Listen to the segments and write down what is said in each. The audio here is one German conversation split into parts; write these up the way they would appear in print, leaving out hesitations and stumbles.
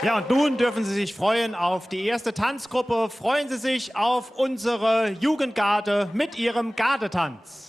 Ja, und nun dürfen Sie sich freuen auf die erste Tanzgruppe. Freuen Sie sich auf unsere Jugendgarde mit ihrem Gardetanz.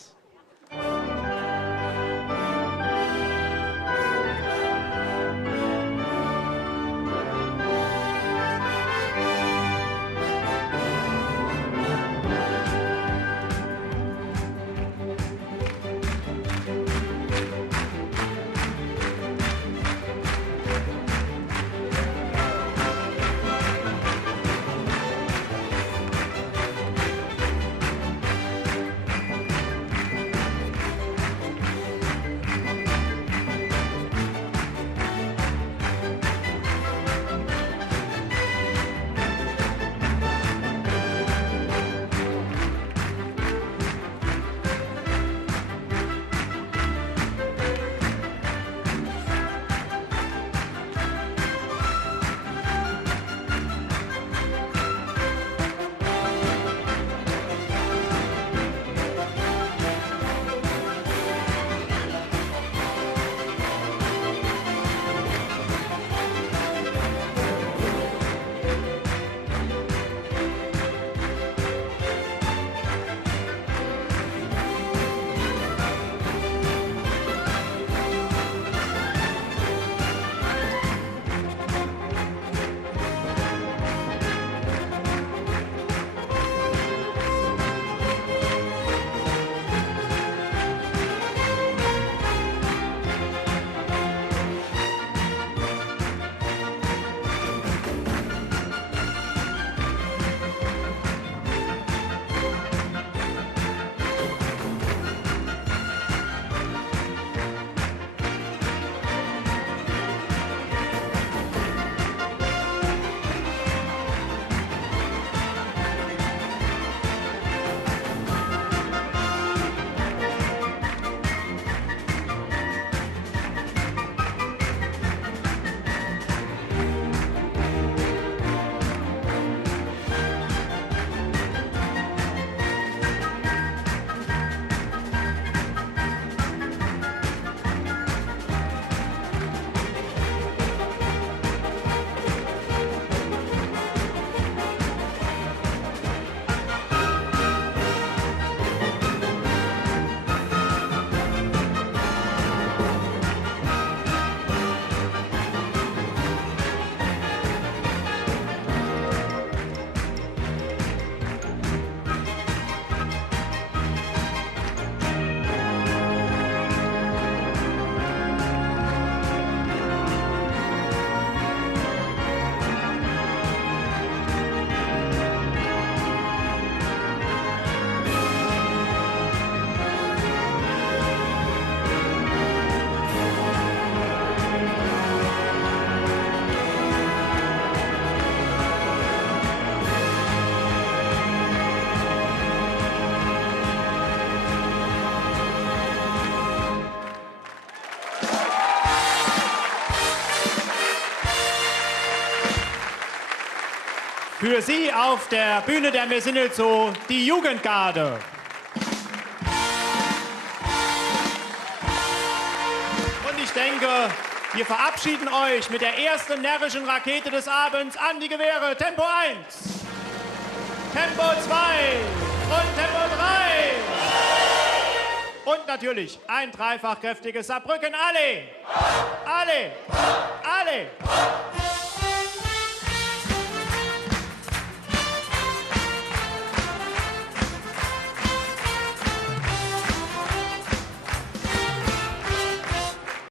Für Sie auf der Bühne der Messinel Zoo die Jugendgarde. Und ich denke, wir verabschieden euch mit der ersten närrischen Rakete des Abends an die Gewehre. Tempo 1, Tempo 2 und Tempo 3. Und natürlich ein dreifach kräftiges Saarbrücken. Alle! Alle! Alle!